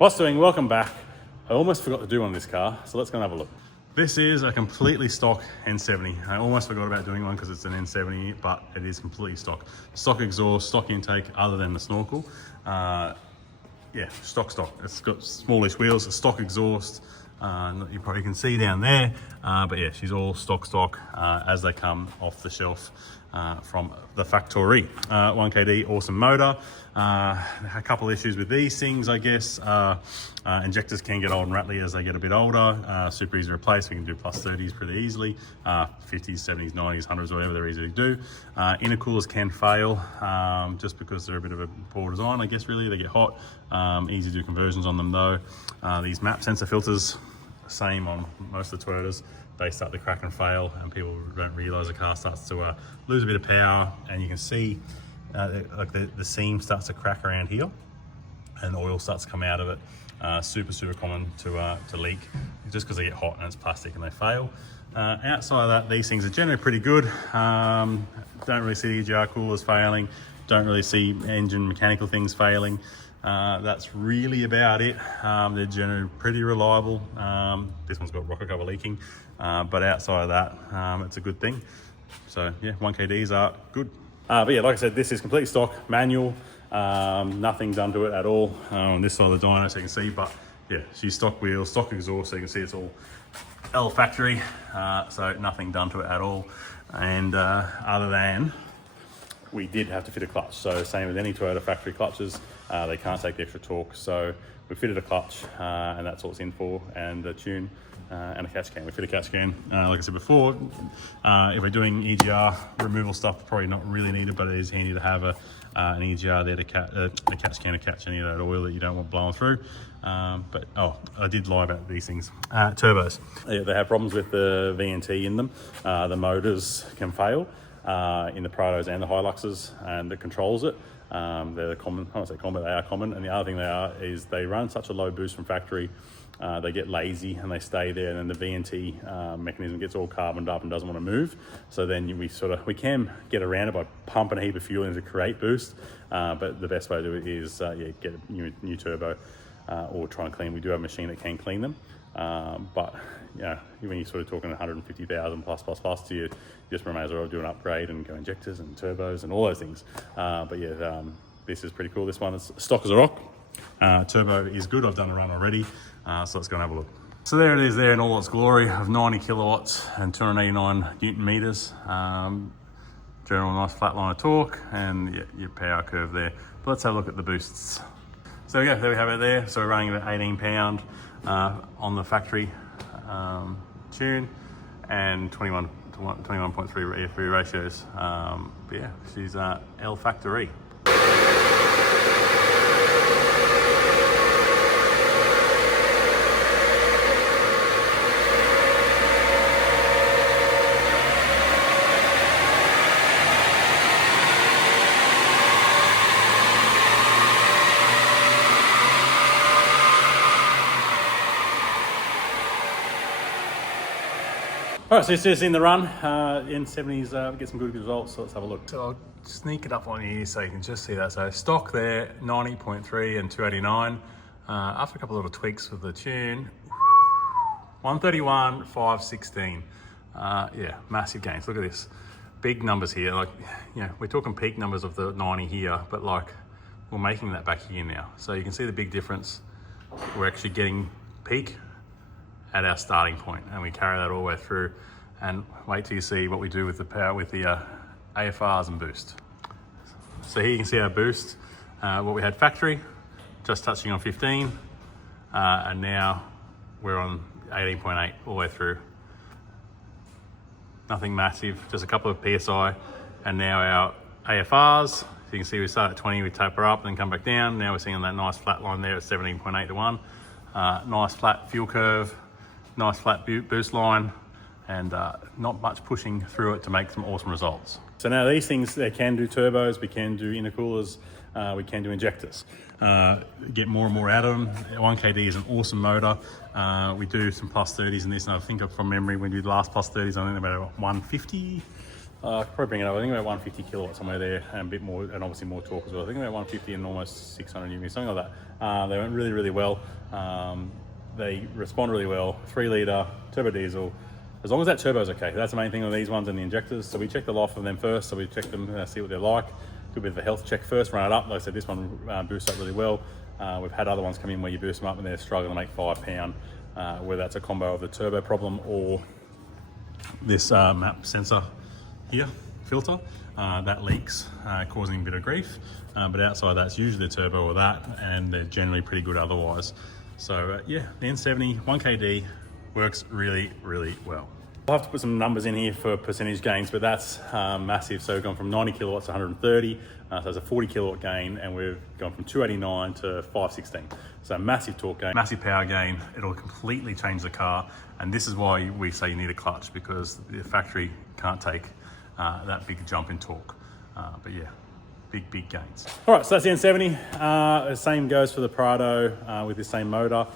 What's doing? Welcome back. I almost forgot to do one on this car, so let's go and have a look. This is a completely stock N70. I almost forgot about doing one because it's an N70, but it is completely stock. Stock exhaust, stock intake, other than the snorkel. Yeah, stock. It's got smallish wheels, a stock exhaust. You probably can see down there, but yeah, she's all stock as they come off the shelf from the factory. 1KD, awesome motor. A couple issues with these things, I guess. Injectors can get old and rattly as they get a bit older. Super easy to replace. We can do plus 30s pretty easily. 50s, 70s, 90s, 100s, whatever, they're easy to do. Intercoolers can fail just because they're a bit of a poor design, I guess, really. They get hot. Easy to do conversions on them though. These map sensor filters, same on most of the Toyotas. They start to crack and fail, and people don't realise the car starts to lose a bit of power, and you can see like the seam starts to crack around here, and oil starts to come out of it. Super common to leak, just because they get hot and it's plastic and they fail. Outside of that, these things are generally pretty good. Don't really see the EGR coolers failing. Don't really see engine mechanical things failing. That's really about it. They're generally pretty reliable. This one's got rocker cover leaking, but outside of that, it's a good thing. So yeah, 1KDs are good. But yeah, like I said, this is completely stock, manual, nothing done to it at all. On this side of the dyno, so you can see, but yeah, she's stock wheels, stock exhaust, so you can see it's all L factory, so nothing done to it at all. And other than we did have to fit a clutch. So same with any Toyota factory clutches, they can't take the extra torque. So we fitted a clutch, and that's all it's in for, and a tune, and a catch can. We fit a catch can. Like I said before, if we're doing EGR removal stuff, probably not really needed, but it is handy to have an EGR there to a catch can to catch any of that oil that you don't want blowing through. But I did lie about these things. Turbos, they have problems with the VNT in them. The motors can fail in the Prados and the Hiluxes, and it controls it. They're common. I don't say common, but they are common. And the other thing they are is they run such a low boost from factory, they get lazy and they stay there, and then the VNT mechanism gets all carboned up and doesn't want to move. So then we can get around it by pumping a heap of fuel in to create boost. But the best way to do it is get a new turbo or try and clean. We do have a machine that can clean them, but when you're sort of talking 150,000 plus, you just may as well do an upgrade and go injectors and turbos and all those things. But yeah, this is pretty cool. This one is stock as a rock. Turbo is good. I've done a run already, so let's go and have a look. So there it is there in all its glory of 90 kilowatts and 289 Newton meters. General nice flat line of torque, and your power curve there. But let's have a look at the boosts. So there we go, there we have it there. So we're running about 18 pound on the factory tune, and 21.3 air-free ratios. But yeah, she's L factory. All right, so it's just in the run. N70s get some good results, so let's have a look. So I'll sneak it up on here so you can just see that. So stock there, 90.3 and 289. After a couple of little tweaks with the tune, 131, 516. Yeah, massive gains. Look at this. Big numbers here. Like, we're talking peak numbers of the 90 here, but like we're making that back here now. So you can see the big difference. We're actually getting peak at our starting point, and we carry that all the way through. And wait till you see what we do with the power, with the AFRs and boost. So here you can see our boost, what we had factory, just touching on 15, and now we're on 18.8 all the way through. Nothing massive, just a couple of PSI, and now our AFRs, so you can see we start at 20, we taper up, then come back down. Now we're seeing on that nice flat line there at 17.8 to 1. Nice flat fuel curve, nice flat boost line, and not much pushing through it to make some awesome results. So now these things, they can do turbos, we can do intercoolers, we can do injectors. Get more and more out of them. 1KD is an awesome motor. We do some plus 30s in this, and I think from memory when we did the last plus 30s, I think about 150, Probably bring it up. I think about 150 kilowatts somewhere there, and a bit more, and obviously more torque as well. I think about 150 and almost 600 newtons, something like that. They went really, really well. They respond really well. 3 litre turbo diesel. As long as that turbo is okay, that's the main thing on these ones and the injectors. So we check the life of them first. So we check them, see what they're like. Do a bit of a health check first, run it up. Like I said, this one boosts up really well. We've had other ones come in where you boost them up and they're struggling to make 5 pound, whether that's a combo of the turbo problem or this map sensor here, filter, that leaks, causing a bit of grief. But outside that's usually the turbo or that, and they're generally pretty good otherwise. So yeah, the N70 1KD works really, really well. I'll have to put some numbers in here for percentage gains, but that's massive. So we've gone from 90 kilowatts to 130, so it's a 40 kilowatt gain, and we've gone from 289 to 516. So massive torque gain, massive power gain. It'll completely change the car, and this is why we say you need a clutch, because the factory can't take that big jump in torque. But yeah, big gains. All right, so that's the N70. The same goes for the Prado with the same motor.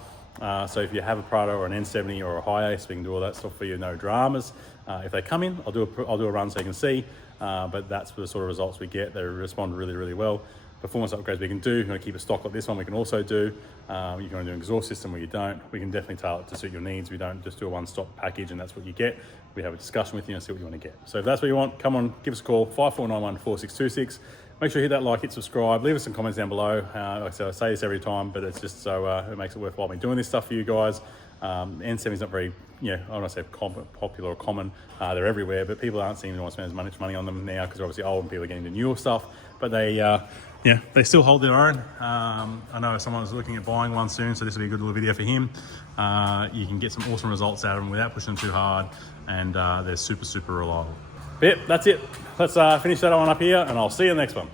So if you have a Prado or an N70 or a Hi-Ace, we can do all that stuff for you, no dramas. If they come in, I'll do a run so you can see, but that's the sort of results we get. They respond really, really well. Performance upgrades we can do. If you want to keep a stock like this one, we can also do. You can do an exhaust system where you don't. We can definitely tailor it to suit your needs. We don't just do a one-stop package and that's what you get. We have a discussion with you and see what you want to get. So if that's what you want, come on, give us a call, 5491-4626. Make sure you hit that like, hit subscribe, leave us some comments down below. Like I said, I say this every time, but it's just so it makes it worthwhile me doing this stuff for you guys. N70 is not very, I don't want to say popular or common. They're everywhere, but people aren't seeming to want to spend as much money on them now because they're obviously old and people are getting the newer stuff. But they still hold their own. I know someone's looking at buying one soon, so this will be a good little video for him. You can get some awesome results out of them without pushing them too hard, and they're super, super reliable. But yeah, that's it. Let's finish that one up here, and I'll see you in the next one.